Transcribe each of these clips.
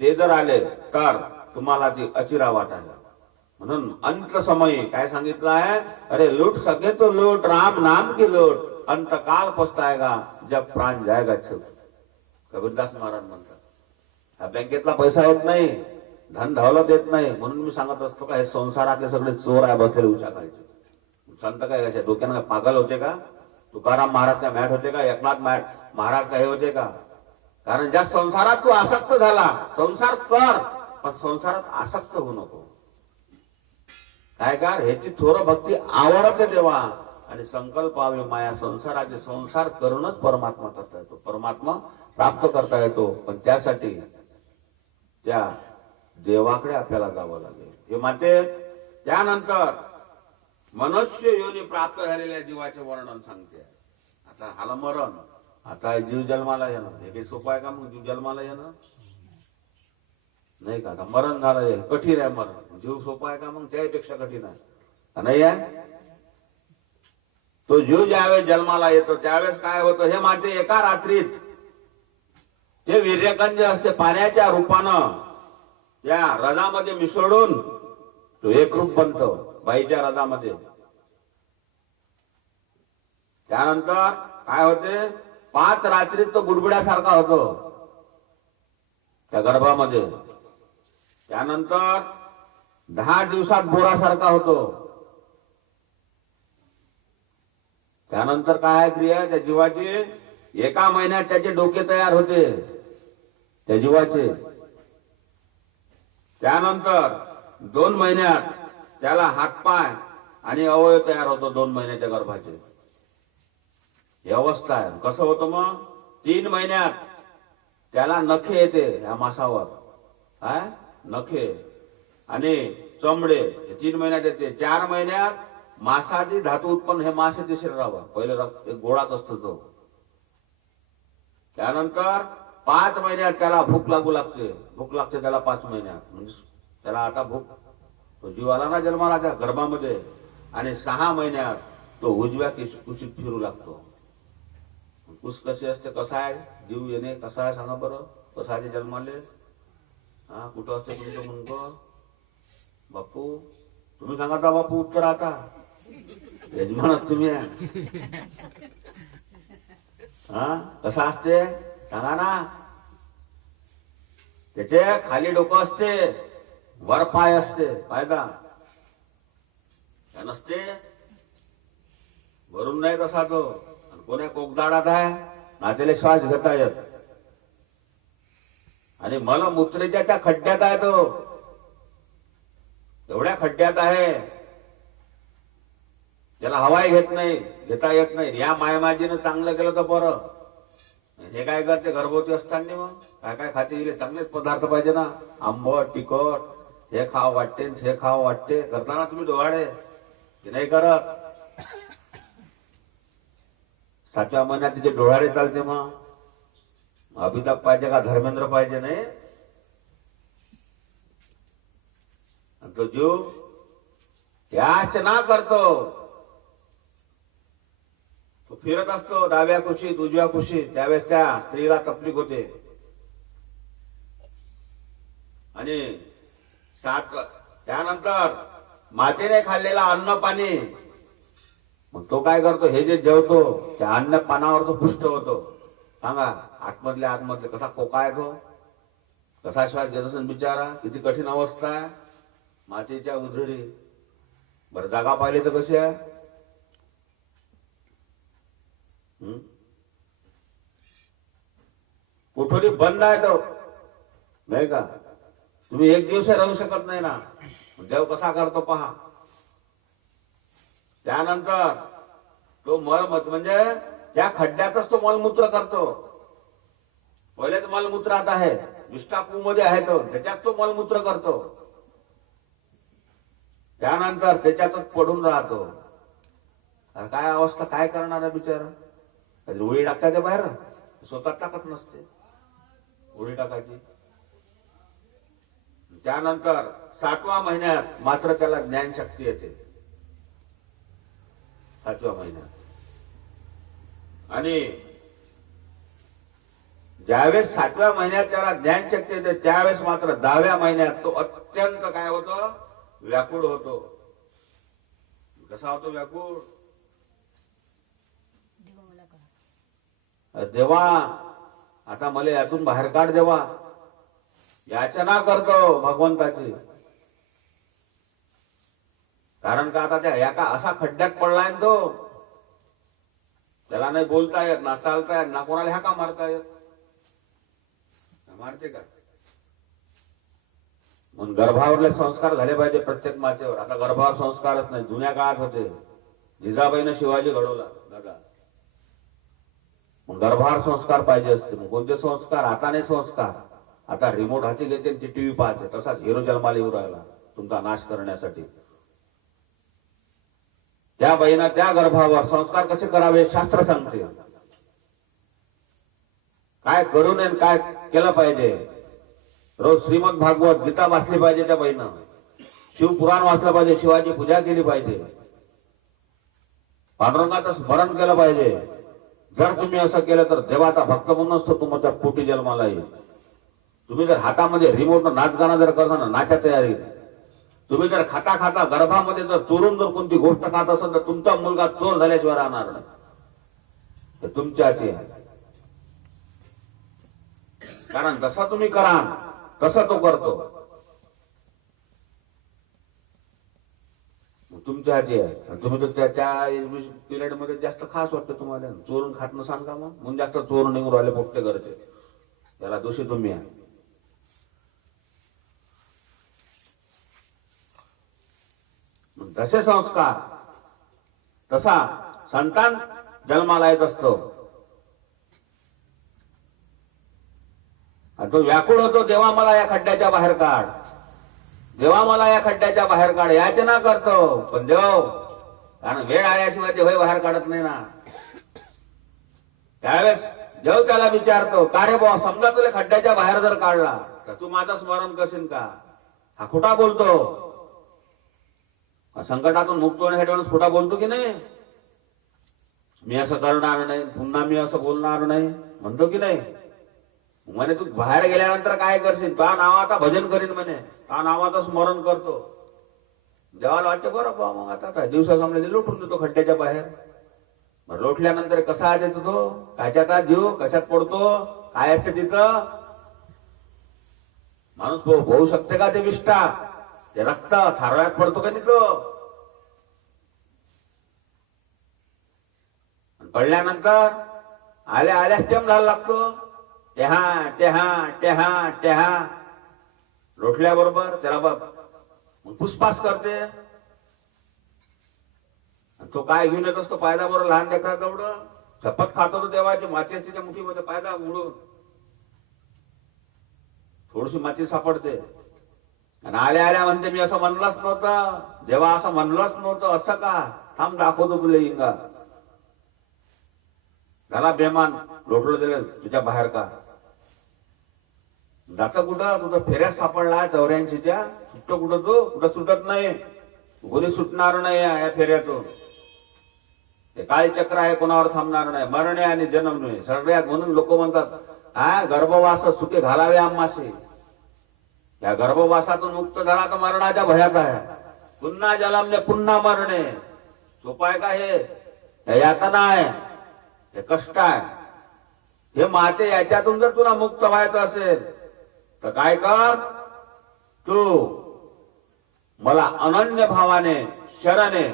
ते जर आले तर तुम्हाला ती अचिरा वाटायला. म्हणून अंत समय काय सांगितलं आहे, अरे लूट सके तो लूट, राम नाम की लूट, अंत काल पछताएगा जब प्राण जाएगा छूट. कबीरदास महाराज म्हणतात. हा बँकेतला पैसा येत नाही, धन दौलत येत नाही, म्हणून मी सांगत असतो का हे संसारातले सगळे चोर आहे बसलेले उशा खायचे. संत काय कशा डोक्यानं काय पागल होते का? तुकाराम महाराज काय मॅट होते का? एकनाथ महाराज काय होते का? कारण ज्या संसारात तू आसक्त झाला, संसार कर पण संसारात आसक्त होऊ नको. काय कर, ह्याची थोर भक्ती आवडते देवा आणि संकल्पावे माया संसाराचे. संसार करूनच परमात्मा करता येतो, परमात्मा प्राप्त करता येतो. पण त्यासाठी त्या देवाकडे आपल्याला जावं लागेल. हे माते त्यानंतर मनुष्य योनी प्राप्त झालेल्या जीवाचे वर्णन सांगते. आता हाला मरण, आता जीव जन्माला येणं हे काही सोपं आहे का? मग जीव जन्माला येणं नाही का? आता मरण झालं कठीण आहे मरण. जीव सोपा आहे का? मग त्यापेक्षा कठीण आहे नाही आहे. तो जीव ज्यावेळेस जन्माला येतो त्यावेळेस काय होतं हे माते, एका रात्रीत ते वीर्यकंज असते पाण्याच्या रूपानं त्या रजामध्ये मिसळून तो एक रूप बनतो बाईच्या रजामध्ये. त्यानंतर काय होते, 5 रात्रीत तो गुडगुड्यासारखा होतो त्या गर्भामध्ये. त्यानंतर 10 दिवसात बोरासारखा होतो. त्यानंतर काय क्रिया त्या जीवाची, 1 महिन्यात त्याचे डोके तयार होते त्या जीवाचे. त्यानंतर 2 महिन्यात त्याला हातपाय आणि अवयव तयार होतो 2 महिन्याच्या गर्भाचे. ही अवस्था आहे. कसं होतं मग, 3 महिन्यात त्याला नखे येते या मासावर, काय नखे आणि चमडे 3 महिन्यात येते. 4 महिन्यात मासादी धातू उत्पन्न, हे मास येते शरीरावर. पहिले एक गोळाच असतो तो. त्यानंतर 5 महिन्यात त्याला भूक लागू लागते. भूक लागते त्याला 5 महिन्यात. म्हणजे त्याला आता भूक, तो जीव आला ना जन्माला त्या गर्भामध्ये. आणि 6 महिन्यात तो उजव्या कुशीत फिरू लागतो. कुस कशी असते, कसा आहे जीव येणे, कसा आहे सांगा बरं, कसा आहे जन्माले? हा कुठं असते तुमचं मुंडक बापू? तुम्ही सांगा का बापू उत्तर? आता यजमानात तुम्ही आहे. हा कसा असते सांगा ना. त्याचे खाली डोकं असते, वर पाय असते, पायदा नसते, वरून नाही तसा तो. कोण्या कोकदाडात आहे, नातेले श्वास घेता येत. आणि मलमूत्रेच्या त्या खड्ड्यात आहे तो, एवढ्या खड्ड्यात आहे त्याला हवाई घेता येत नाही. या मायमाजीनं चांगलं केलं तर बरं. हे काय करते गर्भवती असताना, मग काय काय खाते, गेले चांगलेच पदार्थ पाहिजे ना, आंबट तिखट, हे खाव वाटते हे खाव वाटते. करताना तुम्ही डोहाळे की नाही करत? 7व्या महिन्यात तिचे डोहाळे चालते. मग अमिताभ पाहिजे का धर्मेंद्र पाहिजे? नाही. तो जीव याचना करतो, तो फिरत असतो डाव्या कुशीत उजव्या कुशीत. त्यावेळेस त्या स्त्रीला तकलीफ होते. आणि त्यानंतर मातेने खाल्लेला अन्न पाणी, मग तो काय करतो, हे जे जेवतो त्या अन्न पानावर तो पुष्ट होतो. सांगा आतमधले कसा कोका आहे तो, कसा श्वास घेत असेल बिचारा. किती कठीण अवस्था आहे मातेच्या उधळी. बरं जागा पाहिली तर कशी आहे? कोठोली बंद आहे तो, नाही का? तुम्ही एक दिवस राहू शकत नाही ना. देव कसा करतो पहा. त्यानंतर तो म्हणजे त्या खड्ड्यातच तो मलमूत्र करतो. पहिलेच मलमूत्रात आहे, विष्टापू मध्ये आहे तो, त्याच्यात तो मलमूत्र करतो. त्यानंतर त्याच्यातच पडून राहतो. काय अवस्था, काय करणार आहे बिचारा? उडी टाकायच्या बाहेर, स्वतः टाकत नसते उडी टाकायची. त्यानंतर 7व्या महिन्यात मात्र त्याला ज्ञानशक्ती येते. 7व्या महिन्यात. आणि ज्यावेळेस 7व्या महिन्यात त्याला ज्ञानशक्ती येते त्यावेळेस मात्र 10व्या महिन्यात तो अत्यंत काय होतो, व्याकुळ होतो. कसा होतो व्याकुळ? देवा आता मला यातून बाहेर काढ देवा, याचना करतो भगवंताची. कारण का आता त्या एका असा खड्ड्यात पडलाय तो, त्याला नाही बोलता येत, ना चालता येत, ना कोणाला ह्याका मारता येत. मारते का? म्हणून गर्भावरले संस्कार झाले पाहिजे प्रत्येक मातेवर. आता गर्भावर संस्कारच नाही, जुन्या काळात होते. जिजाबाईनं शिवाजी घडवला दादा. मग गर्भावर संस्कार पाहिजे असते. मग कोणते संस्कार? आता नाही संस्कार. आता रिमोट हाती घेते ती टीव्ही पाहते. तसाच हिरो जन्माला येऊ राहिला तुमचा नाश करण्यासाठी. त्या बाईनं त्या गर्भावर संस्कार कसे करावे शास्त्र सांगते. काय करू नये, काय केलं पाहिजे. रोज श्रीमद भागवत गीता वाचली पाहिजे त्या बाईनं. शिवपुराण वाचलं पाहिजे, शिवाजी पूजा केली पाहिजे, पांडुरंगाचं स्मरण केलं पाहिजे. जर तुम्ही असं केलं तर देवाचा भक्त म्हणूनच तो तुमच्या पोटी जन्माला येईल. तुम्ही जर हातामध्ये रिमोट नाच गाणं जर करता ना, नाच्या तयारी. तुम्ही जर खाता खाता गर्भामध्ये जर चोरून जर कोणती गोष्ट खात असेल तर तुमचा मुलगा चोर झाल्याशिवाय राहणार नाही. हे तुमच्या हाती आहे. कारण जसा तुम्ही करा तसा तो करतो. तुमच्या हाती आहे. तुम्ही तर त्या पिरियड मध्ये जास्त खास वाटतं तुम्हाला. चोरून खात नसाल का? मग जास्त चोर निघून राहिले पोट्टे घरचे. त्याला दोषी तुम्ही आहे. तसे संस्कार तसा संतान जन्माला येत असतो. तो व्याकुळ होतो, देवा मला या खड्ड्याच्या बाहेर काढ, देवा मला या खड्ड्याच्या बाहेर काढ, याचना करतो. पण देव, कारण वेळ आल्याशिवाय देव बाहेर काढत नाही ना. त्यावेळेस देव त्याला विचारतो, का रे भाऊ, समजा तुला खड्ड्याच्या बाहेर जर काढला तर तू माझं स्मरण करशील का? हा खोटा बोलतो. संकटातून मुक्त होण्यासाठी खोटा बोलतो की नाही? मी असं करणार नाही, पुन्हा मी असं बोलणार नाही म्हणतो की नाही? म्हणे तू बाहेर गेल्यानंतर काय करशील? त्या नावाचा भजन करीन म्हणे, त्या नावाचं स्मरण करतो. देवाला वाटते बरं मग आता काय दिवसासमोर लोटून देतो खड्ड्याच्या बाहेर. बरं लोटल्यानंतर कसा आहे तो? काच्यात जीव कशात पडतो? काय असते तिथं? माणूस होऊ शकते का ते विष्ठा? ते रक्त थारव्यात पडतो का नाही तो? पडल्यानंतर आल्या आल्या टेम घालायला लागतो. टेहा टेहा टेहा टेहा. लोटल्याबरोबर त्याला पुष्पास करते. तो काय घेऊन येत असतो? पायदा बरोबर लहान लेकरा तेवढं शपथ खातो तो देवाची. माती असते त्या मुठीमध्ये, पायदा उडून थोडीशी माती सापडते. आणि आल्या आल्या म्हणते मी असं म्हणलंच नव्हतं, देवा असं म्हणलंच नव्हतं. असं का? थांब दाखवतो तुला इंगा. झाला बेमान, लोटलं दिलं तुझ्या बाहेर का? जात कुठं? तुझं फेऱ्यात सापडला 84च्या. सुटतो कुठं तू? कुठं सुटत नाही, कोणी सुटणार नाही या फेऱ्यातून. हे काय चक्र आहे, कोणावर थांबणार नाही. मरणे आणि जन्मणे सगळ्यात. म्हणून लोक म्हणतात हा गर्भवास सुखे घालावे आम्हाशी. या गर्भवासातून मुक्त झाला तर मरणाच्या भयात आहे. पुन्हा जन्मने पुन्हा मरणे. सोपं आहे का हे? यातना आहे, हे कष्ट आहे. हे माते, याच्यातून जर तुला मुक्त व्हायचं असेल तर काय कर? तू मला अनन्य भावाने शरणे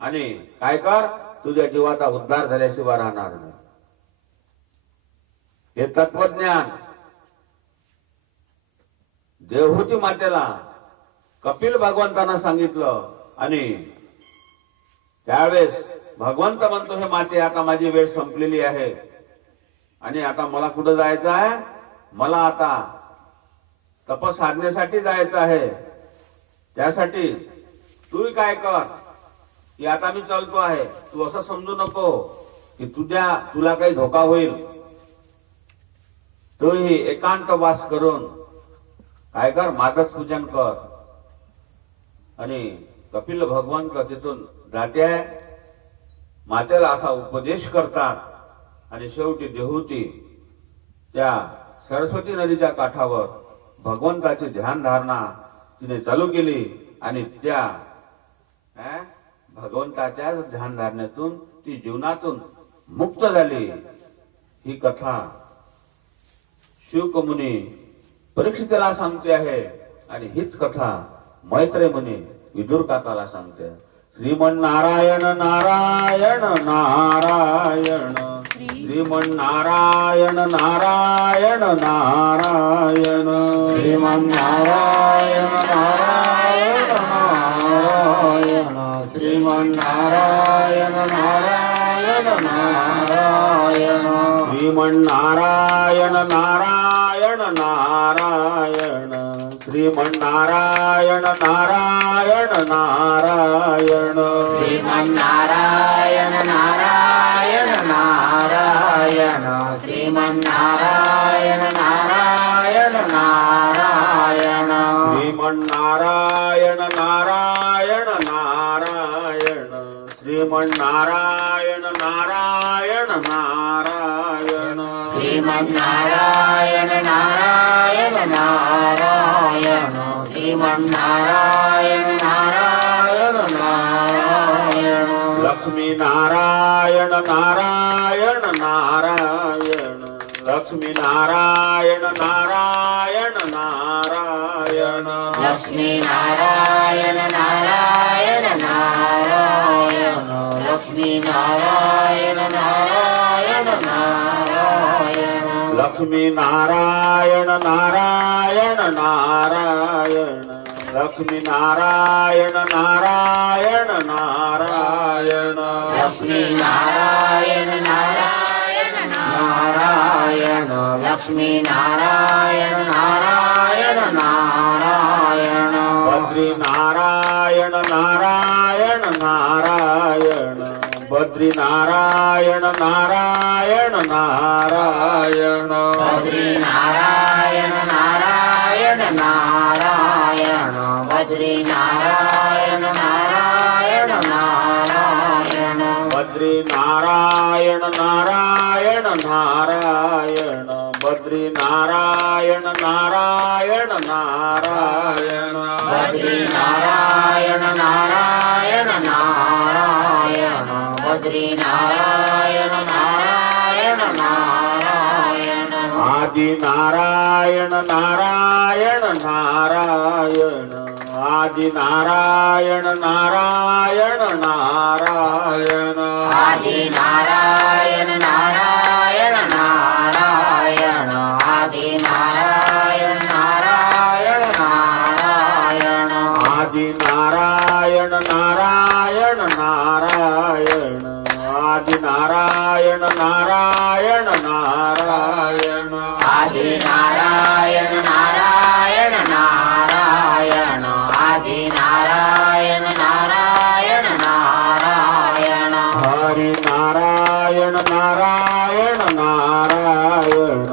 आणि काय कर? तुझ्या जीवाचा उद्धार झाल्याशिवाय राहणार नाही. हे तत्वज्ञान देवहूती मातेला कपिल भगवंतानं सांगितलं. आणि त्यावेळेस भगवंत म्हणतो, हे माते आता माझी वेळ संपलेली आहे आणि आता मला कुठं जायचं आहे? मला आता तपसाधनेसाठी जायचं आहे. त्यासाठी तू काय कर की आता मी चालतो आहे. तू असं समजू नको की तुला काही धोका होईल. तूही एकांत वास करून काय कर? माझंच पूजन कर. आणि कपिल भगवंत तिथून जाते, मातेला असा उपदेश करतात. आणि शेवटी देहूती त्या सरस्वती नदीच्या काठावर भगवंताची ध्यान धारणा तिने चालू केली आणि त्या भगवंताच्या ध्यान धारणेतून ती जीवनातून मुक्त झाली. ही कथा शुक मुनी परीक्षितेला सांगते आहे आणि हीच कथा मैत्रेय मुनी विदुर काकाला सांगते. श्रीमन्नारायण नारायण नारायण श्रीमन्नारायण नारायण नारायण श्रीमन्नारायण नारायण नारायण श्रीमन्नारायण नारायण नारायण श्रीमन्नारायण नारायण नारायण श्रीमन्नारायण नारायण नारायण श्रीमन्नारायण नारायण नारायण श्रीमन्नारायण नारायण नारायण श्रीमन्नारायण नारायण नारायण श्रीमन्नारायण नारायण नारायण श्रीमन्नारायण नारायण नारायण श्रीमन्नारायण नारायण नारायण लक्ष्मी नारायण नारायण नारायण लक्ष्मी नारायण नारायण नारायण लक्ष्मी नारायण नारायण नारायण लक्ष्मी नारायण नारायण नारायण लक्ष्मी नारायण नारायण नारायण लक्ष्मी नारायण नारायण नारायण लक्ष्मी नारायण नारायण नारायण लक्ष्मी नारायण नारायण नारायण बद्री नारायण नारायण नारायण बद्री नारायण नारायण नारायण बद्री नारायण नारायण नारायण बद्री नारायण नारायण नारायण बद्री नारायण नारायण नारायण बद्री नारायण नारायण नारायण बद्री नारायण नारायण नारायण बद्री नारायण नारायण नारायण आदि नारायण नारायण नारायण आदि नारायण नारायण नारायण आदि नारायण नारायण नारायण आदि नारायण नारायण नारायण आदि नारायण नारायण नारायण आदि नारायण नारायण नारायण आदि नारायण नारायण नारायण आदि नारायण नारायण नारायण हरि नारायण नारायण नारायण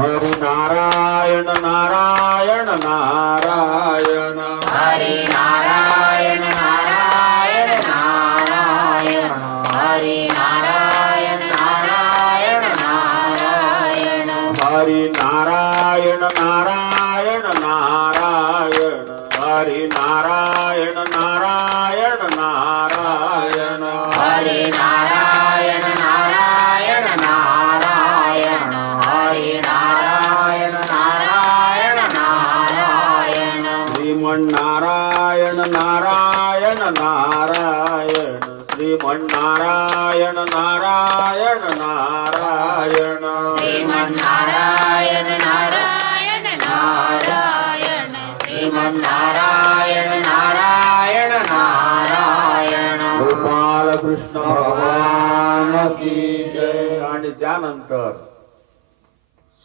हरि नारायण नारायण नारायण हरि नारायण नारायण नारायण हरि नारायण नारायण नारायण हरि नारायण नारायण नारायण हरि नारायण नारायण नारायण हरि नारायण नारायण नारायण हरि नारायण नारायण नारायण श्रीमन्नारायण नारायण नारायण श्रीमन्नारायण नारायण नारायण श्रीमन्नारायण नारायण नारायण श्रीमन्नारायण नारायण नारायण गोपाल कृष्ण भगवान की जय. आणि त्यानंतर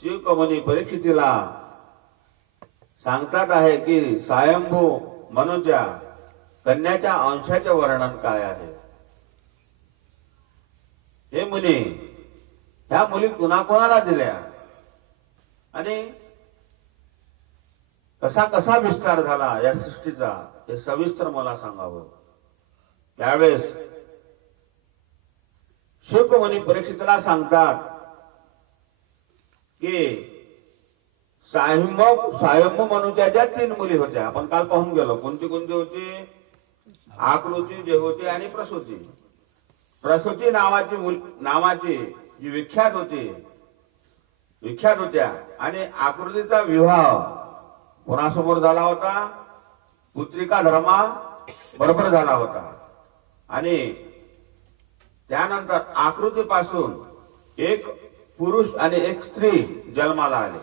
शिवकमनी परीक्षितीला सांगतात आहे की स्वयंभू मनुच्या कन्याच्या अंशाचे वर्णन काय आहे. हे मुनी, ह्या मुली कुणाकोणाला दिल्या आणि कसा कसा विस्तार झाला या सृष्टीचा हे सविस्तर मला सांगावं. त्यावेळेस शुकमुनी परीक्षितला सांगतात की स्वयंभू मनुच्या ज्या 3 मुली होत्या, आपण काल पाहून गेलो. कोणती कोणती होती? आकृती, देवहूती आणि प्रसूती. प्रसूती नावाची जी विख्यात होत्या आणि आकृतीचा विवाह कोणासमोर झाला होता? पुत्रिका धर्मा बरोबर झाला होता. आणि त्यानंतर आकृतीपासून एक पुरुष आणि एक स्त्री जन्माला आले.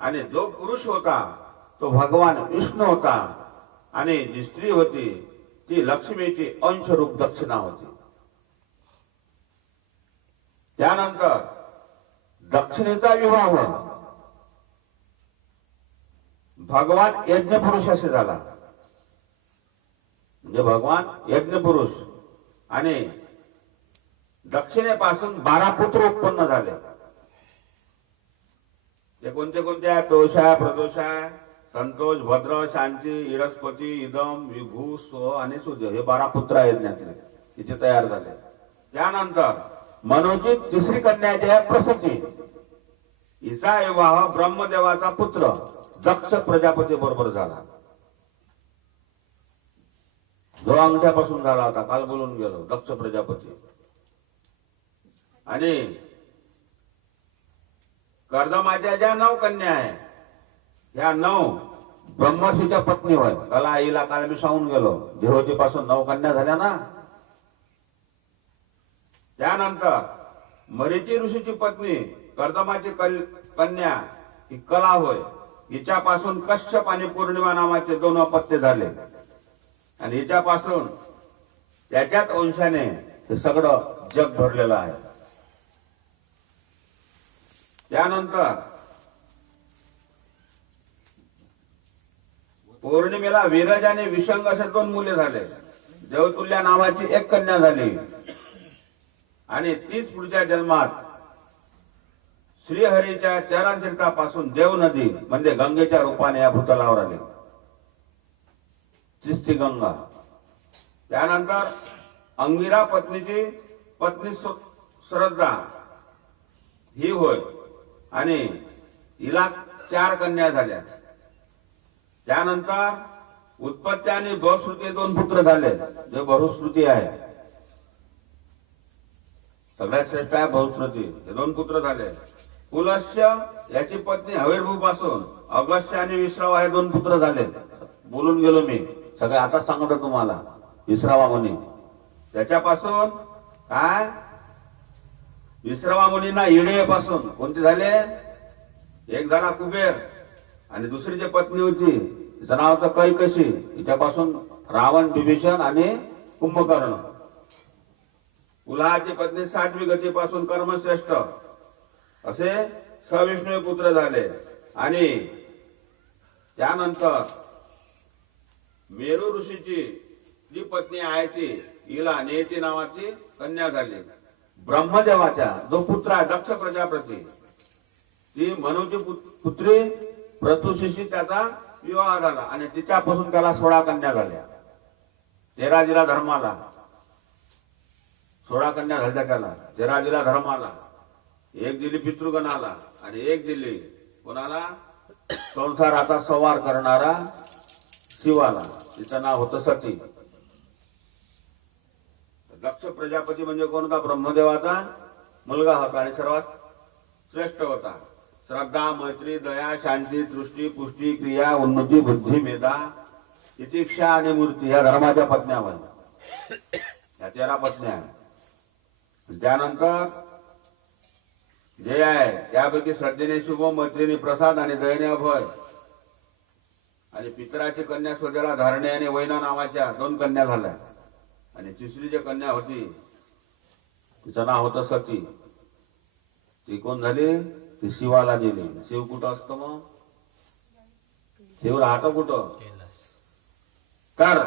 आणि जो पुरुष होता तो भगवान विष्णू होता आणि जी स्त्री होती ती लक्ष्मीची अंशरूप दक्षिणा होती. त्यानंतर दक्षिणेचा विवाह भगवान यज्ञ पुरुषाशी झाला. म्हणजे भगवान यज्ञ पुरुष आणि दक्षिणेपासून 12 पुत्र उत्पन्न झाले. ते कोणते कोणते आहे? तोषा, प्रदोषा, संतोष, भद्र, शांती, इडस्पती, इदम, विभू, सो आणि सूर्य हे 12 पुत्र आहेत यज्ञातले, इथे तयार झाले. त्यानंतर मनूची तिसरी कन्या जी आहे प्रसूती, हिचा विवाह ब्रह्मदेवाचा पुत्र दक्ष प्रजापती बरोबर झाला, जो अंगठ्यापासून झाला होता. काल बोलून गेलो दक्ष प्रजापती. आणि कर्दमाच्या ज्या 9 कन्या आहे या 9 ब्रह्मर्षीच्या पत्नी होय. त्याला आईला काल मी सांगून गेलो देवहूतीपासून 9 कन्या झाल्या ना. त्यानंतर मरीची ऋषीची पत्नी कर्दमाची कन्या ही कला होय. हिच्यापासून कश्यप आणि पौर्णिमा नावाचे 2 अपत्य झाले. आणि हिच्यापासून त्याच्याच अंशाने हे सगळं जग भरलेलं आहे. त्यानंतर पौर्णिमेला विरज आणि विशंग असे 2 मुले झाले. देवतुल्या नावाची 1 कन्या झाली. आणि तीच पुढच्या जन्मात श्रीहरीच्या चरणतीर्थापासून देव नदी म्हणजे गंगेच्या रूपाने या भूतलावर आली, तीच गंगा. त्यानंतर अंगिरा पत्नीची पत्नी श्रद्धा ही होय. आणि हिला 4 कन्या झाल्या. त्यानंतर उत्पत्ती आणि बहुश्रुती 2 पुत्र झाले. जे बहुश्रुती आहे सगळ्यात श्रेष्ठ आहे बहुश्रुती. हे 2 पुत्र झाले. पुलस्य याची पत्नी हवेरभू पासून अगस्त्य आणि विश्रावा हे 2 पुत्र झाले. बोलून गेलो मी सगळे, आता सांगतो तुम्हाला. विश्रावा मुनी त्याच्यापासून काय? विश्रावा मुनींना इडेपासून कोणते झाले? एक झाला कुबेर आणि दुसरी जी पत्नी होती तिचं नाव होतं कैकशी. हिच्यापासून रावण, विभीषण आणि कुंभकर्ण. उल्हाची पत्नी 7वी गतीपासून कर्मश्रेष्ठ असे सविष्णू पुत्र झाले. आणि त्यानंतर मेरू ऋषीची जी पत्नी आहे ती हिला नेती नावाची कन्या झाली. ब्रह्मदेवाच्या जो पुत्र आहे दक्ष प्रजापती ती मनूची पुत्री प्रतुशीशी त्याचा विवाह झाला. आणि तिच्यापासून त्याला 16 कन्या झाल्या. 13 दिला धर्माला, 16 कन्या झाल्या त्याला. 13 दिला धर्माला, 1 दिली पितृगणाला आणि 1 दिली कोणाला? संसाराचा संवार करणारा शिवाला. तिचं नाव होतं सती. दक्ष प्रजापती म्हणजे कोणता? ब्रह्मदेवाचा मुलगा होता आणि सर्वात श्रेष्ठ होता. श्रद्धा, मैत्री, दया, शांती, दृष्टी, पुष्टी, क्रिया, उन्नती, बुद्धी, मेधा, तितिक्षा आणि मूर्ती या धर्माच्या पत्न्या होत्या. या 13 पत्न्या. त्यानंतर जे आहे त्यापैकी श्रद्धेने शुभ, मैत्रिणी प्रसाद आणि दयेने अभय. आणि पितराची कन्या स्वतःला धारणे आणि वैना नावाच्या 2 कन्या झाल्या. आणि तिसरी जी कन्या होती तिचं नाव होतं सती. ती कोण झाली? ती शिवाला दिली. शिव कुठं असतो? मग शिव राहतो कुठं? तर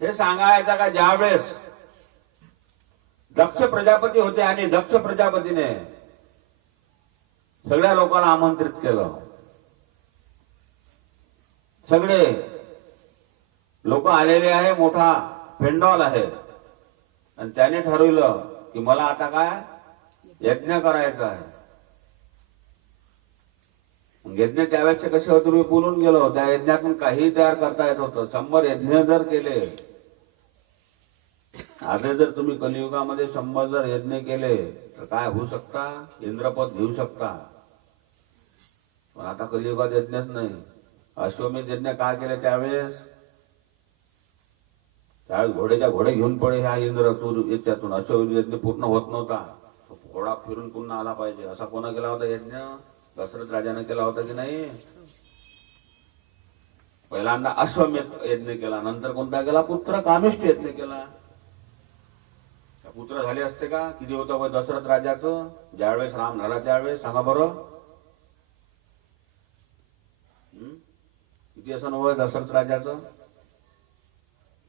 हे सांगायचं का ज्यावेळेस दक्ष प्रजापती होते आणि दक्ष प्रजापतीने सगळ्या लोकांना आमंत्रित केलं. सगळे लोक आलेले आहे, मोठा पेंडॉल आहे. आणि त्याने ठरवलं की मला आता काय यज्ञ करायचा आहे. यज्ञ त्यावेळेस कसे होते मी बोलून गेलो. त्या यज्ञातून काही तयार करता येत होतं. 100 यज्ञ जर केले, आता जर तुम्ही कलियुगामध्ये 100 जर यज्ञ केले तर काय होऊ शकता? इंद्रपद घेऊ शकता. पण आता कलियुगात यज्ञच नाही. अश्वमेध यज्ञ काय केले त्यावेळेस घोड्याच्या घोडे घेऊन पडे ह्या इंद्र. तू याच्यातून अश्वमेध यज्ञ पूर्ण होत नव्हता. घोडा फिरून पुन्हा आला पाहिजे असा कोणा केला होता यज्ञ? दशरथ राजाने केला होता की नाही? पहिल्यांदा अश्वमेध यज्ञ केला, नंतर कोणता केला? पुत्र कामिष्ठ यज्ञ केला. पुत्र झाले असते का? किती होतं वय दशरथ राजाचं ज्यावेळेस राम झाला त्यावेळेस? सांगा बरं, किती असं वय दशरथ राजाचं?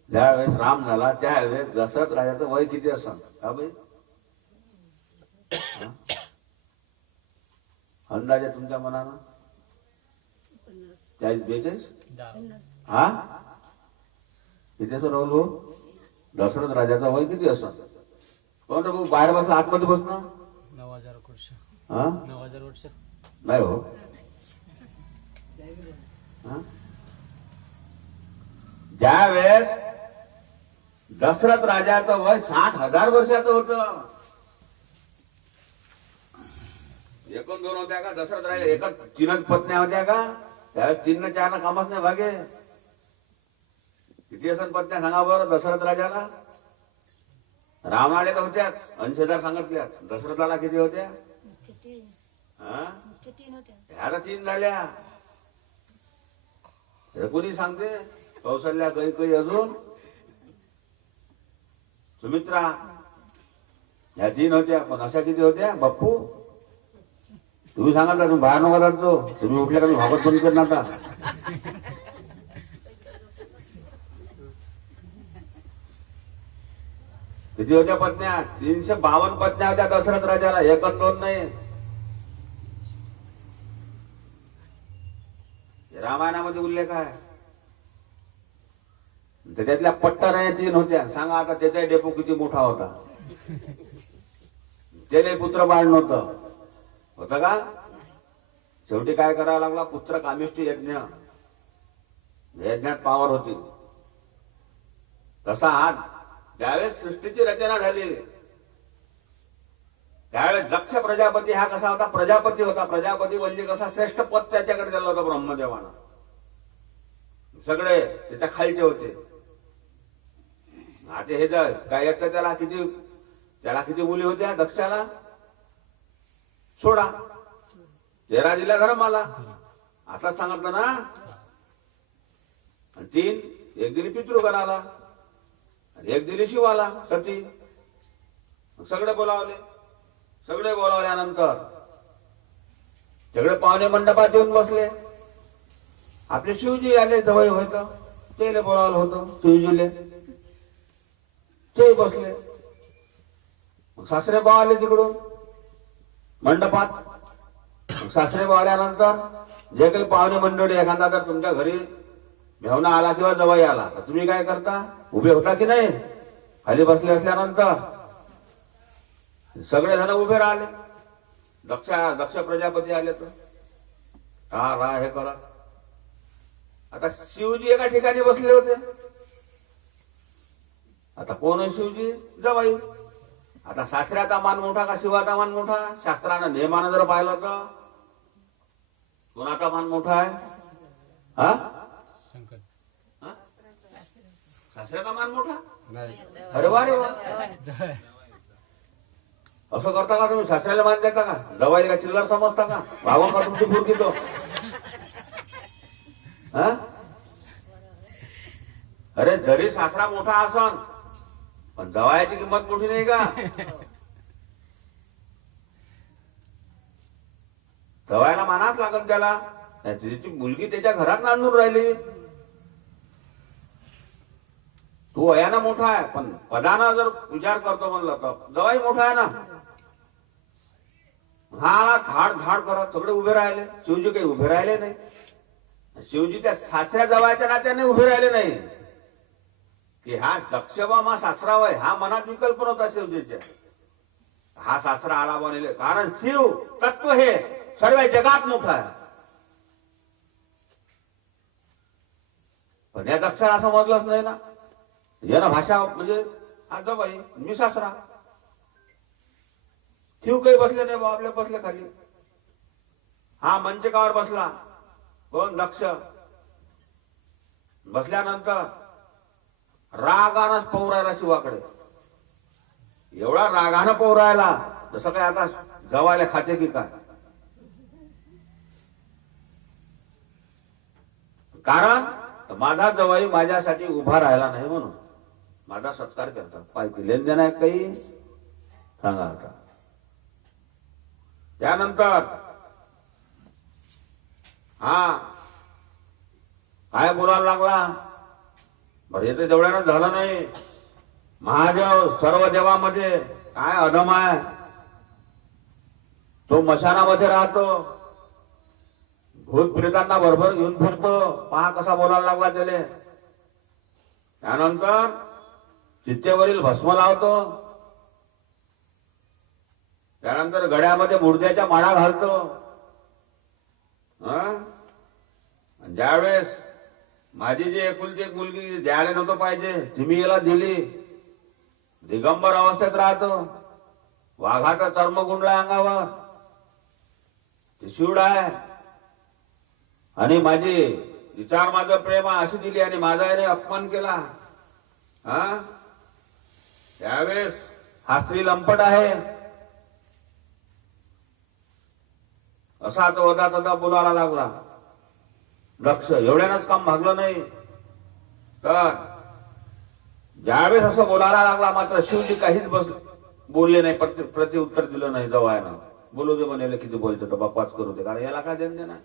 ज्यावेळेस राम झाला त्यावेळेस दशरथ राजाचं वय किती असं? का बाई अंदाजे तुमच्या मनानं 40-42? हा किती असं राहुल? दशरथ राजाचं वय किती असं? कोण रे भाऊ बाहेर बसला आतमध्ये बसणं? 9,000 वर्ष. हा 9,000 वर्ष नाही हो. ज्यावेळेस दशरथ राजाचं वय 60,000 वर्षाचं होतं. एकूण 2 होत्या का दशरथ राजा? एकच 3 पत्न्या होत्या का त्यावेळेस? 3-4 कामच नाही भागे. किती असं पत्न्या सांगा बरं दशरथ राजाला? रामाला तर होत्याच 80,000 सांगितल्यात. दशरथाला किती होत्या? ह्या 3 झाल्या. कोणी सांगते? कौशल्या, कैकेयी, अजून सुमित्रा, ह्या 3 होत्या. पण अशा किती होत्या बाप्पू? तुम्ही सांगा का? तुम्ही बाहेर नका जातो. तुम्ही उठल्या का मी भागवत बंद कर नका. किती होत्या पत्न्या? 352 पत्न्या होत्या दशरथ राजाला. 1-2 नाही. रामायणामध्ये उल्लेख आहे. त्याच्यातल्या पट्टराया 3 होत्या. सांगा आता त्याचा डेपो किती मोठा होता? त्याने पुत्र बाळ नव्हतं होतं का? शेवटी काय करावं लागला? पुत्र कामिष्ठ यज्ञ. यज्ञात पावर होती. तसा हा ज्यावेळेस सृष्टीची रचना झाली त्यावेळेस दक्ष प्रजापती हा कसा होता? प्रजापती होता. प्रजापती म्हणजे कसा? श्रेष्ठ पद त्याच्याकडे दिलं होतं ब्रह्मदेवानं. सगळे त्याच्या खालचे होते. आता हे जर काय येतं त्याला किती मुली होत्या दक्षाला? 16. 13 दिल्या धर्माला. असंच सांगितलं ना. 3 एक दिली पितृगणाला, 1 दिली शिवाला सती. सगळे बोलावले. सगळे बोलावल्यानंतर सगळे पाहुणे मंडपात येऊन बसले. आपले शिवजी आले जवळ होतं. ते बोलावलं होतं शिवजीले. ते बसले. सासरे भाऊ आले तिकडून मंडपात. सासरे भाऊ आल्यानंतर जे काही पाहुणे मंडळी एखादा जर तुमच्या घरी मेहना आला किंवा जवळ आला तर तुम्ही काय करता? उभे होता की नाही? खाली बसले असल्यानंतर सगळे जण उभे राहिले. दक्ष प्रजापती आले तर रा हे करा. आता शिवजी एका ठिकाणी बसले होते. आता कोण आहे शिवजी? जवाई. आता सासऱ्याचा मान मोठा का शिवाचा मान मोठा? शास्त्रानं नियमानं जर पाहिलं तर कोणाचा मान मोठा आहे? हा सासऱ्याचा मान मोठा? अरे वा रे वा. असं करता का तुम्ही? सासऱ्याला मान देता का? जवाई का चिल्लर समजता का? भावा का तुमची पूर्ती तो? अरे जरी सासरा मोठा असन पण जवायाची किंमत मोठी नाही का? जवायला मानाच लागल त्याला. त्याची मुलगी त्याच्या घरात नांदून राहिली. तू वयानं मोठा आहे पण पदानं जर विचार करतो म्हणलं तर जवाई मोठा आहे ना. हा धाड धाड करत सगळे उभे राहिले. शिवजी काही उभे राहिले नाही. शिवजी त्या सासऱ्या जवायच्या नात्याने उभे राहिले नाही की हा दक्षबा मा सासरा वय हा मनात विकल्प होता शिवजीच्या. हा सासरा आला बनले, कारण शिव तत्व हे सर्व जगात मोठं आहे. पण या दक्षाला असं समजलंच नाही ना. यानं भाषा म्हणजे आता बाई मी सासरा, शिव काही बसले नाही बा, आपल्या बसले खाली. हा मंचकावर बसला, कोण? दक्ष. बसल्यानंतर रागानच पौरायला शिवाकडे, एवढा रागानं पौरायला जसं काय आता जवायला खाते की काय. कारण माझा जवाई माझ्यासाठी उभा राहिला नाही म्हणून माझा सत्कार करतात. पाहिजे लेनदेन आहे काही सांगा आता. त्यानंतर हा काय बोलायला लागला. बरं हे तर जेवढ्यानं झालं नाही. महादेव सर्व देवामध्ये काय अधम आहे, तो मशानामध्ये राहतो, भूत प्रेतांना बरोबर घेऊन फिरतो. पहा कसा बोलायला लागला त्याले. त्यानंतर चित्तेवरील भस्म लावतो, त्यानंतर गड्यामध्ये मुर्द्याच्या माळा घालतो. ज्यावेळेस माझी जी एकुलती एक मुलगी द्यायला नव्हतं पाहिजे ती मी याला दिली. दिगंबर अवस्थेत राहतो, वाघाचा चर्म गुंडला अंगावर, ती शिवड आहे. आणि माझी विचार माझं प्रेम अशी दिली आणि माझा याने अपमान केला. त्यावेळेस हा स्त्री लंपट आहे असा तो वदा तदा बोलायला लागला. लक्ष एवढ्यानंच काम भागलं नाही. तर ज्यावेळेस असं बोलायला लागला मात्र शिवजी काहीच बोलले नाही, प्रत्युत्तर दिलं नाही. जवायनं बोलू दे म्हणे, किती बोलतो तर बकवास करू दे, कारण याला काय देणं देणार.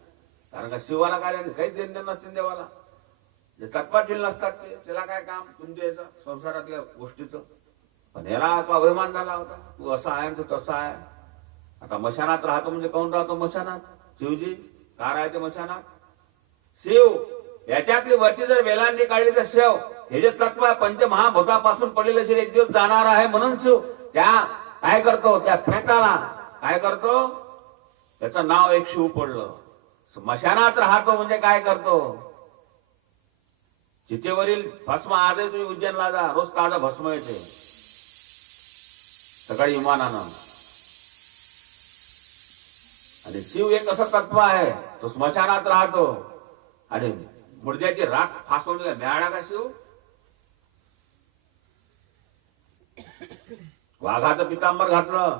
कारण का शिवाला काय काहीच देणं नसते देवाला. जे तत्पातील नसतात त्याला काय काम तुमच्या याचं संसारातल्या गोष्टीचं. पण याला तो अभिमान झाला होता, तू असा आहे तू तसा आहे. आता मशानात राहतो म्हणजे कोण राहतो मशानात? शिवजी. का राहते मशानात? शिव. याच्यातली वरती जर वेलांनी काढली तर शिव हे जे तत्व आहे पंचमहाभूतापासून पडलेलं शरीर एक दिवस जाणार आहे म्हणून शिव त्या काय करतो, त्या प्रेताला काय करतो, त्याचं नाव एक शिव पडलं. स्मशानात राहतो म्हणजे काय करतो, चितेवरील भस्म आजही तुम्ही उज्जैनला जा, रोज ताजा भस्म येते सकाळी विमानानं. आणि शिव एक असं तत्व आहे, तो स्मशानात राहतो आणि मुर्द्याची राख फासवून मिळाला का शिव. वाघाचं पितांबर घातलं,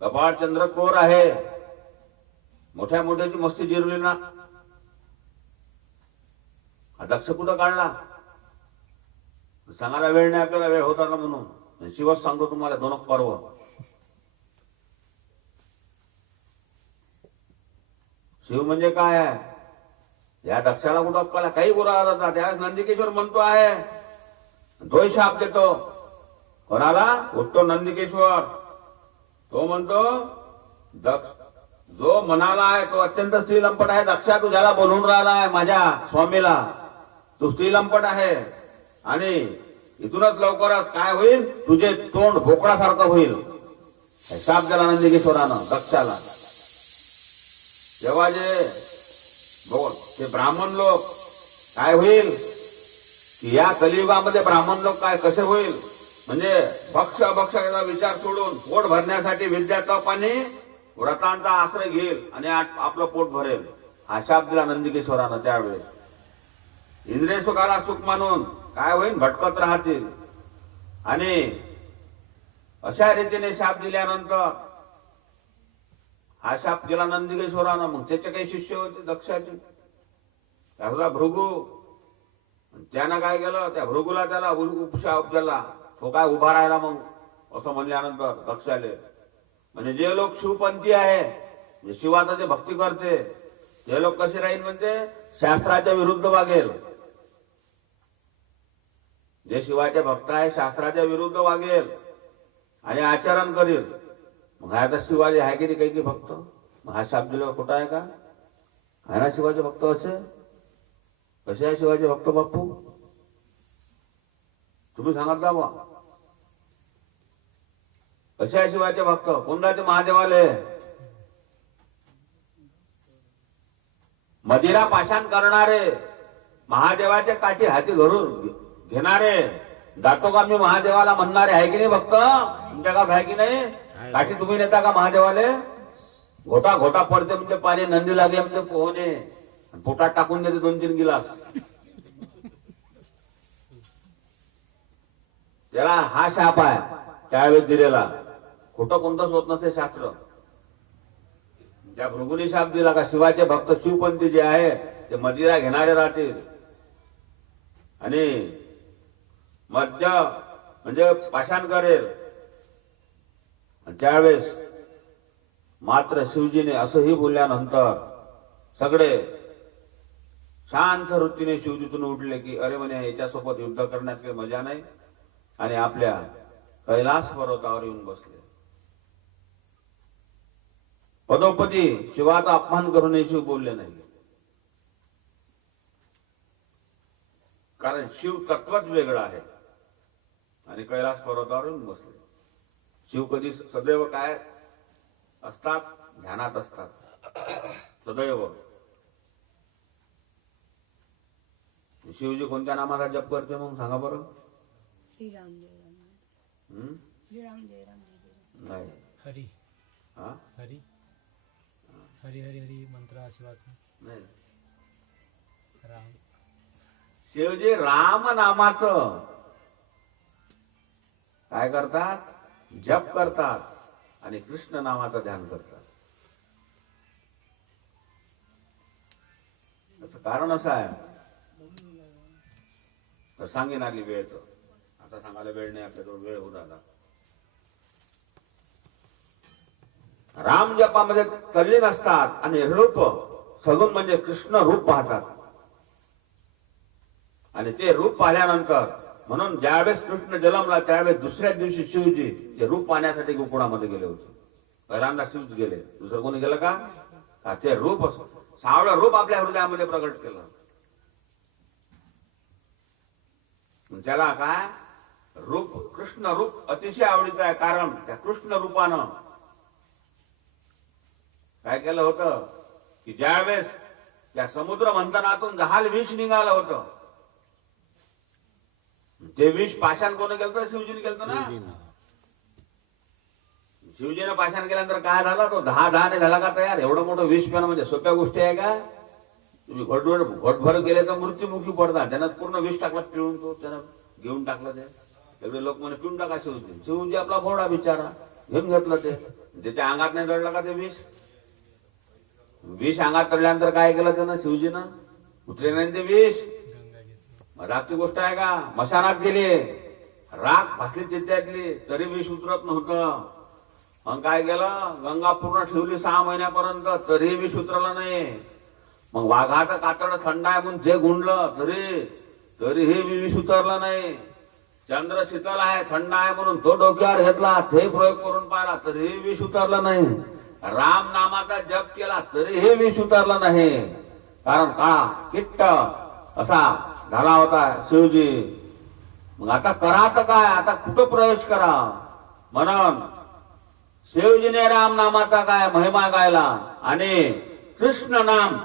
कपाळ चंद्र कोर आहे, मोठ्या मोठ्याची मस्ती जिरवली ना. दक्ष कुठं काढला सांगायला वेळ नाही आपल्याला, वेळ होता ना म्हणून शिवच सांगतो तुम्हाला. दोन पर्व शिव म्हणजे काय आहे, या दक्षाला कुठं अक्काला काही बोलायला जातात. त्यावेळेस नंदिकेश्वर म्हणतो आहे, तोही शाप देतो. कोणाला? उठतो नंदिकेश्वर. तो म्हणतो दक्ष जो म्हणाला आहे तो अत्यंत स्त्रीलंपट आहे. दक्षा तू ज्याला बोलून राहिला आहे माझ्या स्वामीला, तू स्त्रीलंपट आहे आणि इथूनच लवकरच काय होईल, तुझे तोंड भोकडासारखं होईल. शाप दिला नंदिकेश्वरानं दक्षाला. तेव्हा ते ब्राह्मण लोक काय होईल की या कलियुगामध्ये ब्राह्मण लोक काय कसे होईल म्हणजे भक्षाचा विचार सोडून पोट भरण्यासाठी विद्या तप आणि व्रतांचा आश्रय घेईल आणि आपलं पोट भरेल. हा शाप दिला नंदिकेश्वरानं. त्यावेळेस इंद्रिय सुखाला सुख मानून काय होईल, भटकत राहतील. आणि अशा रीतीने शाप दिल्यानंतर हा शाप दिला नंदिकेश्वरानं. मग त्याचे काही शिष्य होते दक्षाचे, त्याला भृगू. त्यानं काय केलं, त्या भृगूला त्याला उपशाप दिला. तो काय उभा राहिला मग असं म्हणल्यानंतर दक्षाले. म्हणजे जे लोक शिवपंथी आहे, जे शिवाचं जे भक्ती करते, ते लोक कसे राहील म्हणजे शास्त्राच्या विरुद्ध वागेल. जे शिवाचे भक्त आहे शास्त्राच्या विरुद्ध वागेल आणि आचरण करेल. मग आता शिवाजी आहे की काही भक्त, मग हा शाप दिल्यावर कुठं आहे का? आहे ना शिवाचे भक्त असे. कसे आहे शिवाचे भक्त बापू, तुम्ही सांगत का बा? कसे आहे शिवाचे भक्त? कोणाचे? महादेवाले. मदिरा पाषाण करणारे, महादेवाचे काठी हाती घरून घेणारे, जातो का मी महादेवाला म्हणणारे आहे की नाही भक्त? तुमच्या गावात आहे की नाही? काठी तुम्ही नेता का महादेवाले? घोटा घोटा पडते म्हणजे पाणी, नंदी लागले म्हणजे पोहणे, पोटात टाकून देते 2-3 गिलास. त्याला हा शाप आहे त्यावेळेस दिलेला. खोटं कोणतंच होत नसते शास्त्र. ज्या भृगुनी शाप दिला का शिवाचे भक्त शिवपंथी जे आहे ते मदिरा घेणारे राहतील आणि मद्य म्हणजे पाषाण करेल. त्यावेळेस मात्र शिवजीने असंही बोलल्यानंतर सगळे शांत वृत्तीने शिवजीतून उठले की अरे म्हणे याच्यासोबत युद्ध करण्यात काही मजा नाही, आणि आपल्या कैलास पर्वतावर येऊन बसले. पदोपदी शिवाचा अपमान करूनही शिव बोलले नाही, कारण शिव तत्वच वेगळं आहे. आणि कैलास पर्वतावर येऊन बसले. शिव कधी सदैव काय असतात? ध्यानात असतात सदैव. शिवजी कोणत्या नामाचा जप करते मग सांगा बरं? श्रीराम जय राम. श्रीराम जय राम जय राम. नाही. हरी हा? हरी हरी हरी हरी मंत्र शिवाचा. नाही. राम. शिवजी राम नामाचं काय करतात? जप करतात आणि कृष्ण नामाचं ध्यान करतात. त्याचं कारण असं आहे, तर सांगेन आली वेळ, तर आता सांगायला वेळ नाही आपल्याजवळ, वेळ होत आला. राम जपामध्ये तल्लीन असतात आणि रूप सगुण म्हणजे कृष्ण रूप पाहतात. आणि ते रूप पाहिल्यानंतर, म्हणून ज्यावेळेस कृष्ण जन्मला त्यावेळेस दुसऱ्या दिवशी शिवजी ते रूप पाहण्यासाठी गोकुळामध्ये गेले होते. पहिल्यांदा शिवच गेले, दुसरं कोणी गेलं का? ते रूप सावळं रूप आपल्या हृदयामध्ये प्रकट केलं. त्याला काय रूप, कृष्ण रूप अतिशय आवडीचं आहे. कारण त्या कृष्ण रूपानं काय केलं होतं की ज्यावेळेस त्या समुद्र मंथनातून जहाल विष निघालं होतं, ते विष पाषाण कोण केलं? शिवजीने केलं ना. शिवजीने पाषाण केल्यानंतर काय झालं? तो 10 ने झाला का तयार? एवढं मोठं विष पेन म्हणजे सोप्या गोष्टी आहे का? तुम्ही घोटभर गेले तर मृत्यूमुखी पडतात. त्यानं पूर्ण विष टाकला पिळून, तो त्यानं घेऊन टाकलं. ते सगळे लोक म्हणे पिळून टाका शिवजी. शिवजी आपला भोळा बिचारा घेऊन घेतलं. ते त्याच्या अंगात नाही चढलं का ते विष? विष अंगात चढल्यानंतर काय केलं त्यानं? शिवजीनं उतरे नाही ते विष. मजाकची गोष्ट आहे का? मशानात गेली, राख भासली चित्त्यातली, तरी विष उतरत नव्हतं. मग काय केलं? गंगा पूर्ण ठेवली 6 महिन्यापर्यंत, तरी विष उतरलं नाही. मग वाघाचं कातड थंड आहे म्हणून जे गुंडलं तरीही विष उतरलं नाही. चंद्र शीतल आहे, थंड आहे म्हणून तो डोक्यावर घेतला, ते प्रयोग करून पाहिला, तरीही विष उतरलं नाही. राम नामाचा जप केला तरीही विष उतरलं नाही. कारण का? किट्ट असा झाला होता शिवजी. मग आता करा तर काय? आता कुठं प्रवेश करा? म्हणून शिवजीने राम नामाचा काय महिमा गायला आणि कृष्ण नाम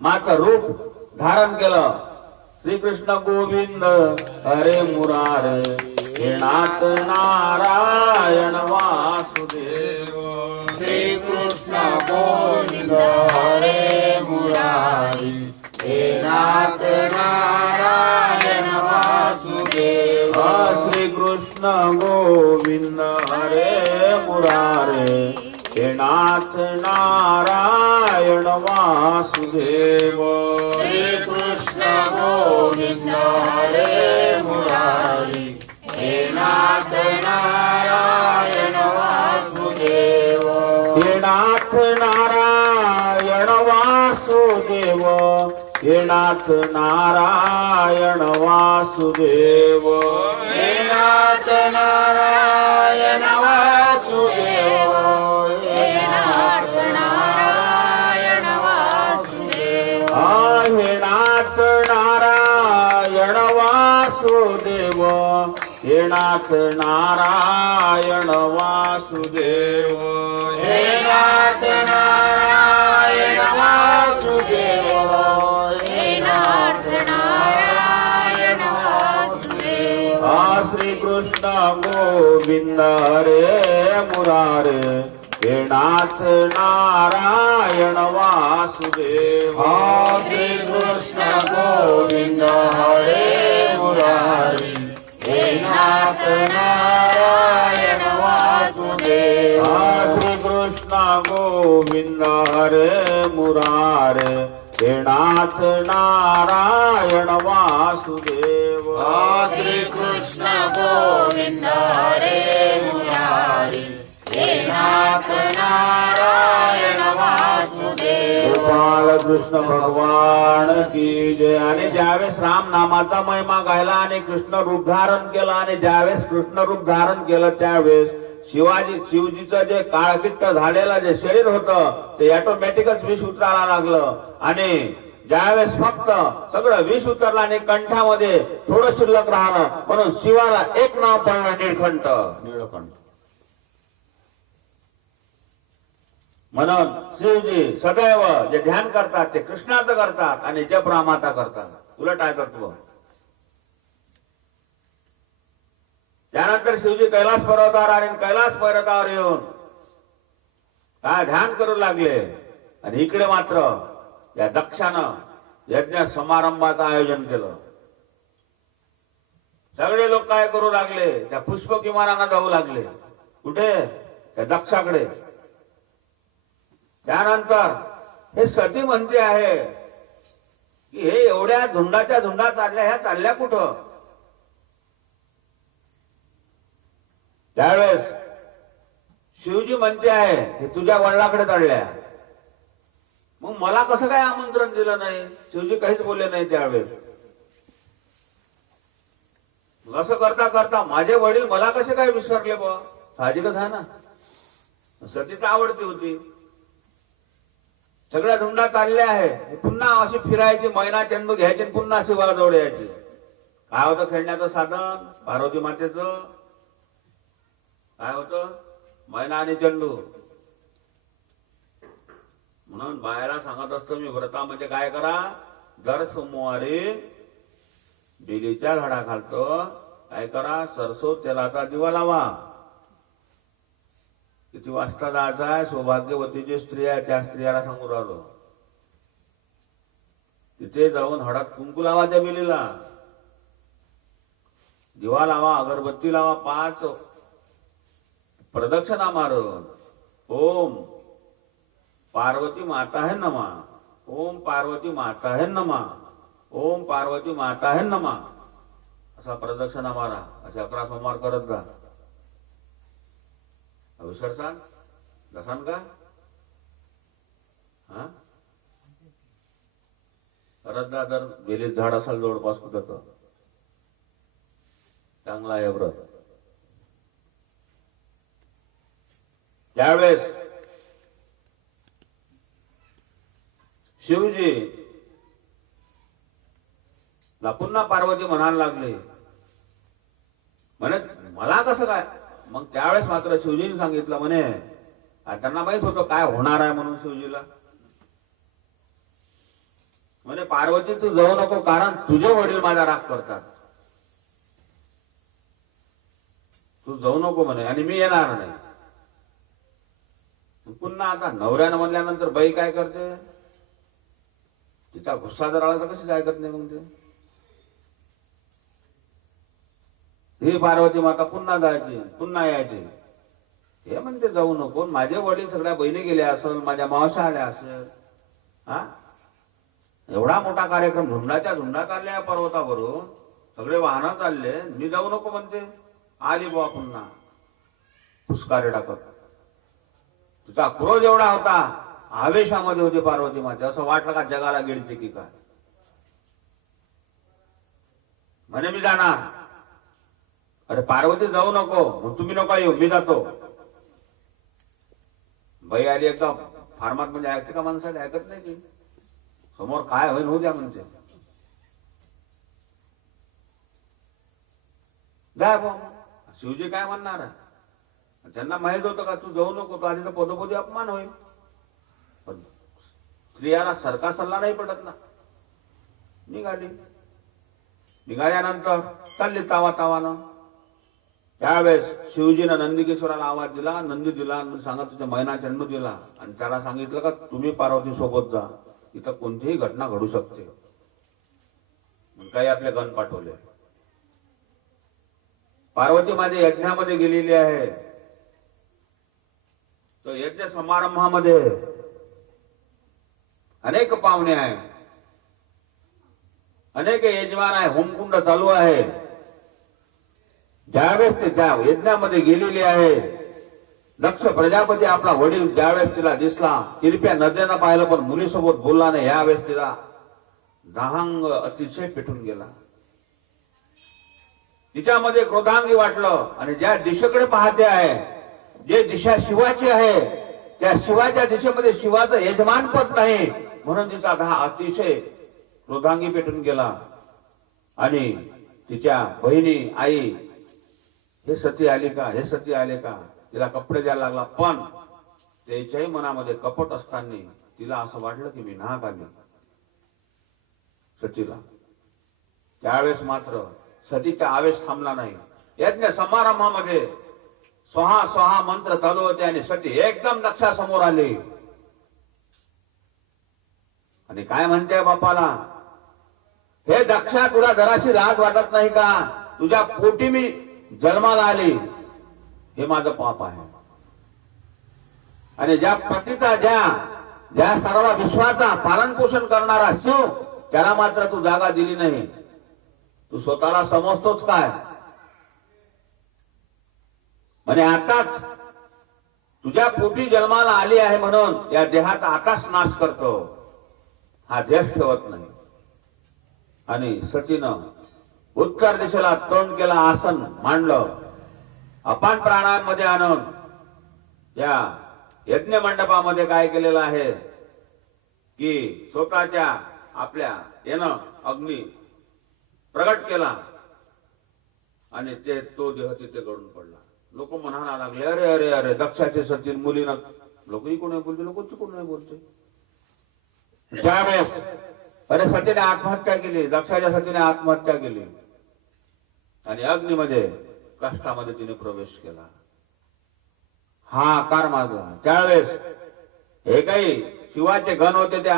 माचं रूप धारण केलं. श्रीकृष्ण गोविंद हरे मुरारे, हे नाथ नारायण वासुदेव. श्रीकृष्ण गोविंद हरे मुरारी, हे नाथ नारायण वासुदेव. श्रीकृष्ण गोविंद हरे मुरारे, हे नाथ नारायण वासुदेव. श्रीकृष्ण गोविंद हरे मुरारी, हे नाथ नारायण वासुदेव. हे नाथ नारायण वासुदेव, हे नाथ नारायण वासुदेव. हे नाथ नारायण वासुदेव, हे नाथ नारायण वासुदेव. हे नाथ नारायण वासुदेव, हे नाथ नारायण वासुदेव हे नाथ नारायण वासुदेव हे नाथ नारायण वासुदेव श्री कृष्ण गोविंद हरे मुरारे हे नाथ नारायण वासुदेव श्री कृष्ण गोविंद हरे मुरारी हे नाथ नारायण वासुदेव श्री कृष्ण गोविंद हरे मुरारे हे नाथ नारायण वासुदेव श्री कृष्ण गोविंद हरे मुरारी हे नाथ नारायण वासुदेव गोपाल कृष्ण भगवान की जय. आणि ज्यावेळेस राम नामाचा महिमा गायला आणि कृष्ण रूप धारण केलं आणि ज्यावेळेस कृष्ण रूप धारण केलं त्यावेळेस शिवजीचं जे काळकिट्ट झालेलं जे शरीर होतं ते ऑटोमॅटिकच विष उतरायला लागलं आणि ज्यावेळेस फक्त सगळं विष उतरलं आणि कंठामध्ये थोडं शिल्लक राहिलं म्हणून शिवाला एक नाव पडलं निळकंठ. निळकंठ. म्हणून शिवजी सदैव जे ध्यान करतात ते कृष्णाचं करतात आणि जप रामाचा करतात. उलट आहे तत्व. त्यानंतर शिवजी कैलास पर्वतावर आणि कैलास पर्वतावर येऊन काय ध्यान करू लागले आणि इकडे मात्र या दक्षानं यज्ञ समारंभाचं आयोजन केलं. सगळे लोक काय करू लागले त्या पुष्प विमानांना जाऊ लागले. कुठे? त्या दक्षाकडे. त्यानंतर हे सती म्हणते आहे की हे एवढ्या झुंडाच्या झुंडा चालल्या ह्या चालल्या कुठं? त्यावेळेस शिवजी म्हणते आहे हे तुझ्या वडिलाकडे चालल्या. मग मला कसं काय आमंत्रण दिलं नाही? शिवजी काहीच बोलले नाही त्यावेळेस. असं करता करता माझे वडील मला कसे काय विसरले बा? साहजिकच आहे ना. सतीच आवडती होती. सगळ्या झुंडा चालल्या आहे. पुन्हा अशी फिरायची मैना चेंडू घ्यायची पुन्हा शिवाजवळ यायची. काय होतं खेळण्याचं साधन? पार्वती मातेचं काय होतं? मैना आणि चेंडू. म्हणून बाहेर सांगत असतो मी व्रतामध्ये काय करा? दर सोमवारी बेलीच्या झाडाखालचं काय करा? सरसो तेलाचा दिवा लावा. किती वाजता जायचं आहे? सौभाग्यवती जी स्त्री आहे त्या स्त्रियाला सांगू राहिलो. तिथे जाऊन हळद कुंकू लावा त्या बेलीला. दिवा लावा, अगरबत्ती लावा, 5 प्रदक्षिणा मारून ओम पार्वती माता है नमा, ओम पार्वती माता है नमा, ओम पार्वती माता है नमा असा प्रदक्षिणा मारा. असे 11 सोमवार करत जा. विसरसान जसान का? हा करत जा. जर बेलीत झाड असाल जवळपास कुठं तर चांगला आहे व्रत. त्यावेळेस शिवजी पुन्हा पार्वती म्हणायला लागले म्हणे मला कसं काय? मग त्यावेळेस मात्र शिवजीने सांगितलं म्हणे त्यांना माहित होतं काय होणार आहे म्हणून शिवजीला. म्हणे पार्वती तू जाऊ नको कारण तुझे वडील माझा राग करतात. तू जाऊ नको म्हणे आणि मी येणार नाही. पुन्हा आता नवऱ्यानं म्हणल्यानंतर बाई काय करते? तिचा गुस्सा जर आला तर कशीच ऐकत नाही. मग ते ही पार्वती माता पुन्हा जायची पुन्हा यायची. हे म्हणते जाऊ नको. माझे वडील सगळ्या बहिणी गेल्या असेल, माझ्या मावश्या आल्या असेल. हा एवढा मोठा कार्यक्रम झुंडाच्या झुंडा चालल्या पर्वतावरून सगळे वाहनं चालले. मी जाऊ नको म्हणते. आली बुवा पुन्हा पुष्कारे टाकत. तिचा क्रोध एवढा होता, आवेशामध्ये होती पार्वती माते. असं वाटलं का जगाला गिळते की काय. म्हणे मी जाणार. अरे पार्वती जाऊ नको. मग तुम्ही नको येऊ, मी जातो. बाई आली एकदा फार्मात म्हणजे ऐकते का माणसाला? ऐकत नाही की समोर काय होईल होऊ द्या म्हणते. जाय भाऊ. शिवजी काय म्हणणार आहे? त्यांना माहित होतं का तू जाऊ नको, तो आधी तर पदोपदी अपमान होईल. पण स्त्रियाला सरका सल्ला नाही पडत ना. निघाल्यानंतर चालली तावानं. त्यावेळेस शिवजीनं नंदिकेश्वराला आवाज दिला, नंदी दिला आणि सांगा तुझ्या मैना चंडू दिला आणि त्याला सांगितलं का तुम्ही पार्वती सोबत जा, इथं कोणतीही घटना घडू शकते. काही आपले गण पाठवले. पार्वती माझ्या यज्ञामध्ये गेलेली आहे. तो यज्ञ समारंभामध्ये अनेक पाहुणे आहे, अनेक यजमान आहे, होमकुंड चालू आहे. ज्यावेळेस ते त्या यज्ञामध्ये गेलेली आहे, दक्ष प्रजापती आपला वडील ज्यावेळेस तिला दिसला, तिरप्या नद्यानं पाहिलं पण मुलीसोबत बोलला नाही. यावेळेस तिला दाहांग अतिशय पेटून गेला. तिच्यामध्ये क्रोधांगी वाटलं आणि ज्या दिशेकडे पाहते आहे, जे दिशा शिवाची आहे, त्या शिवाच्या दिशेमध्ये शिवाचं यजमानपद नाही, म्हणून तिचा दाह अतिशय क्रोधांगी पेटून गेला. आणि तिच्या बहिणी आई हे सती आली का, हे सती आले का, तिला कपडे द्यायला लागला. पण त्याच्याही मनामध्ये कपट असताना तिला असं वाटलं की मी नाहक आली सतीला. त्यावेळेस मात्र सतीचा आवेश थांबला नाही. यज्ञ समारंभामध्ये स्वाहा स्वाहा मंत्र चालू होते आणि सती एकदम दक्षासमोर आली आणि काय म्हणते बापाला, हे दक्षा तुला जराशी लाज वाटत नाही का, तुझ्या पोटी मी जन्माला आली, हे माझं पाप आहे. आणि ज्या पतीचा ज्या सर्व विश्वाचा पालन पोषण करणारा शिव, त्याला मात्र तू जागा दिली नाही. तू स्वतःला समजतोच काय? म्हणे आताच तुझ्या पोटी जन्माला आली आहे म्हणून या देहाचा आताच नाश करतो, हा देश ठेवत नाही. आणि सतीनं उत्तर दिशेला तोंड केला, आसन मांडलं, अपान प्राणांमध्ये आणून या यज्ञ मंडपामध्ये काय केलेलं आहे की स्वतःच्या आपल्या येणं अग्नी प्रगट केला आणि तो देह तिथे गळून पडला. लोक म्हणायला लागले, अरे अरे अरे दक्षाचे सती मुलीनं. लोकही कोण नाही बोलते, लोक कोण नाही बोलते. त्यावेळेस अरे सतीने आत्महत्या केली, दक्षाच्या सतीने आत्महत्या केली आणि अग्नीमध्ये कष्टामध्ये तिने प्रवेश केला. हा आकार मागला. त्यावेळेस हे काही शिवाचे गण होते ते